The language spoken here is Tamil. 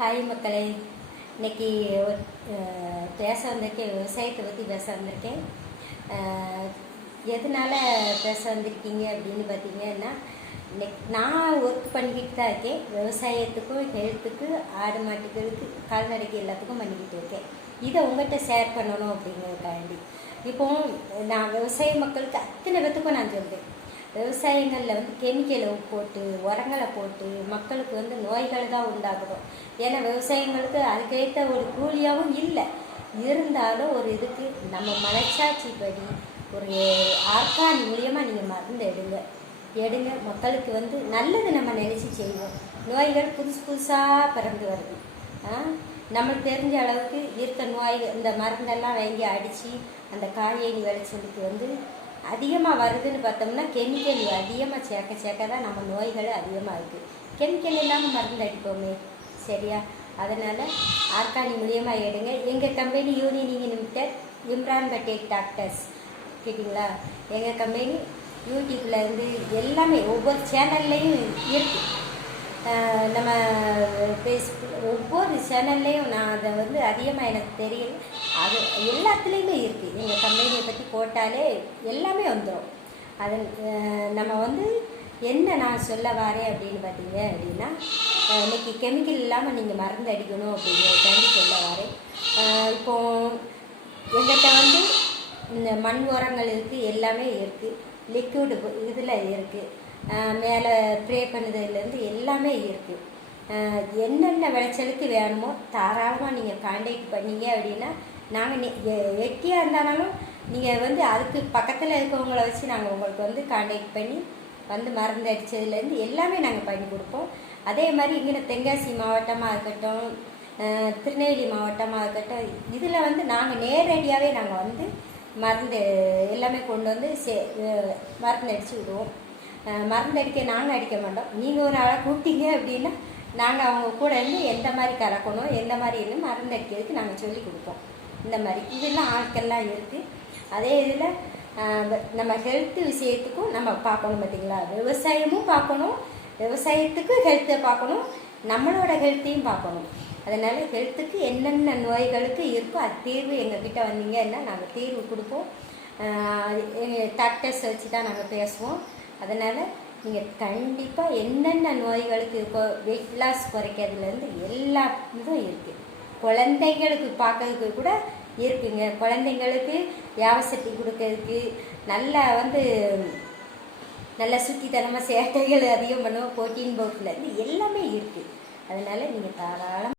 ஹாய் மக்களே, இன்னைக்கு பேச வந்திருக்கேன். விவசாயத்தை பற்றி பேச வந்திருக்கேன். எதனால் பேச வந்திருக்கீங்க அப்படின்னு பார்த்தீங்கன்னா, நான் ஒர்க் பண்ணிக்கிட்டு தான் இருக்கேன். விவசாயத்துக்கும் ஹெல்த்துக்கு ஆடு மாட்டுகளுக்கு கால்நடைக்கு எல்லாத்துக்கும் பண்ணிக்கிட்டு இருக்கேன். இதை உங்கள்கிட்ட ஷேர் பண்ணணும் அப்படிங்கிறதுக்காண்டி இப்போ நான் விவசாய மக்களுக்கு அத்தனை பேத்துக்கும் நான் சொல்கிறேன். விவசாயங்களில் கெமிக்கலை போட்டு உரங்களை போட்டு மக்களுக்கு நோய்கள் தான் உண்டாகணும். ஏன்னா விவசாயங்களுக்கு அதுக்கேற்ற ஒரு கூலியாகவும் இல்லை. இருந்தாலும் ஒரு இதுக்கு நம்ம மனச்சாட்சி படி ஒரு ஆர்கான் மூலியமாக நீங்கள் மருந்து எடுங்க மக்களுக்கு நல்லது நம்ம நினச்சி செய்வோம். நோய்கள் புதுசாக பிறந்து வருது. நம்மளுக்கு தெரிஞ்ச அளவுக்கு இருக்க நோய்கள் இந்த மருந்தெல்லாம் வாங்கி அடித்து அந்த காய்கறி விளைச்சலுக்கு அதிகமாக வருதுன்னு பார்த்தோம்னா கெமிக்கல் அதிகமாக சேர்க்க தான் நம்ம நோய்கள் அதிகமாக இருக்குது. கெமிக்கல் இல்லாமல் மருந்து அடிப்போமே, சரியா? அதனால் ஆர்கானிக் மூலியமாக எடுங்க. எங்கள் company union limited Imran Patel doctors கேட்டிங்களா? எங்கள் கம்பெனி யூடியூப்லேருந்து எல்லாமே ஒவ்வொரு சேனல்லையும் இருக்குது. நம்ம ஃபேஸ்புக் ஒவ்வொரு சேனல்லையும் நான் அதை அதிகமாக எனக்கு தெரியல. அது எல்லாத்துலேயுமே இருக்குது. எங்கள் கம்பெனியை பற்றி போட்டாலே எல்லாமே வந்துடும். அது நம்ம என்ன நான் சொல்ல வரேன் அப்படின்னு பார்த்தீங்க அப்படின்னா, இன்றைக்கி கெமிக்கல் இல்லாமல் நீங்கள் மருந்து அடிக்கணும் அப்படிங்கிறதாண்டி சொல்ல வரேன். இப்போது எங்கிட்ட இந்த மண் உரங்கள் இருக்குது, எல்லாமே இருக்குது. லிக்விடு இதில் இருக்குது, மேலே ப்ரே பண்ணுறதுலேருந்து எல்லாமே இருக்குது. என்னென்ன விளைச்சலுக்கு வேணுமோ தாராளமாக நீங்கள் கான்டாக்ட் பண்ணீங்க அப்படின்னா நாங்கள் எட்டியாக இருந்தாலும் நீங்கள் அதுக்கு பக்கத்தில் இருக்கவங்கள வச்சு நாங்கள் உங்களுக்கு கான்டாக்ட் பண்ணி மருந்து அடித்ததுலேருந்து எல்லாமே நாங்கள் பண்ணி கொடுப்போம். அதே மாதிரி இங்கே தென்காசி மாவட்டமாக இருக்கட்டும், திருநெல்வேலி மாவட்டமாக இருக்கட்டும், இதில் நாங்கள் நேரடியாகவே நாங்கள் மருந்து எல்லாமே கொண்டு மருந்து அடித்து விடுவோம். மருந்து அடிக்க நாங்கள் அடிக்க மாட்டோம். நீங்கள் ஒரு ஆளை கூப்பிட்டீங்க அப்படின்னா நாங்கள் அவங்க கூட எந்த மாதிரி கலக்கணும், எந்த மாதிரி மருந்து அடிக்கிறதுக்கு நாங்கள் சொல்லி கொடுப்போம். இந்த மாதிரி இதெல்லாம் ஆட்கள்லாம் இருக்குது. அதே இதில் நம்ம ஹெல்த்து விஷயத்துக்கும் நம்ம பார்க்கணும். பார்த்திங்களா? விவசாயமும் பார்க்கணும், விவசாயத்துக்கு ஹெல்த்தை பார்க்கணும், நம்மளோட ஹெல்த்தையும் பார்க்கணும். அதனால் ஹெல்த்துக்கு என்னென்ன நோய்களுக்கு இருக்கோ அது தீர்வு எங்ககிட்ட வந்தீங்கன்னா நாங்கள் தீர்வு கொடுப்போம். டாக்டர்ஸ் வச்சு தான் நாங்கள் பேசுவோம். அதனால் நீங்கள் கண்டிப்பாக என்னென்ன நோய்களுக்கு இருக்கோ, வெயிட் லாஸ் குறைக்கிறதுலேருந்து எல்லா இதுவும் இருக்குது. குழந்தைங்களுக்கு பார்க்கறதுக்கு கூட இருக்குங்க. குழந்தைங்களுக்கு வியாபசக்தி கொடுக்கறதுக்கு நல்லா சுற்றித்தனமாக சேட்டைகள் அதிகம் பண்ணுவோம். புரோட்டீன் பவுட்லேருந்து எல்லாமே இருக்குது. அதனால் நீங்கள் தாராளமாக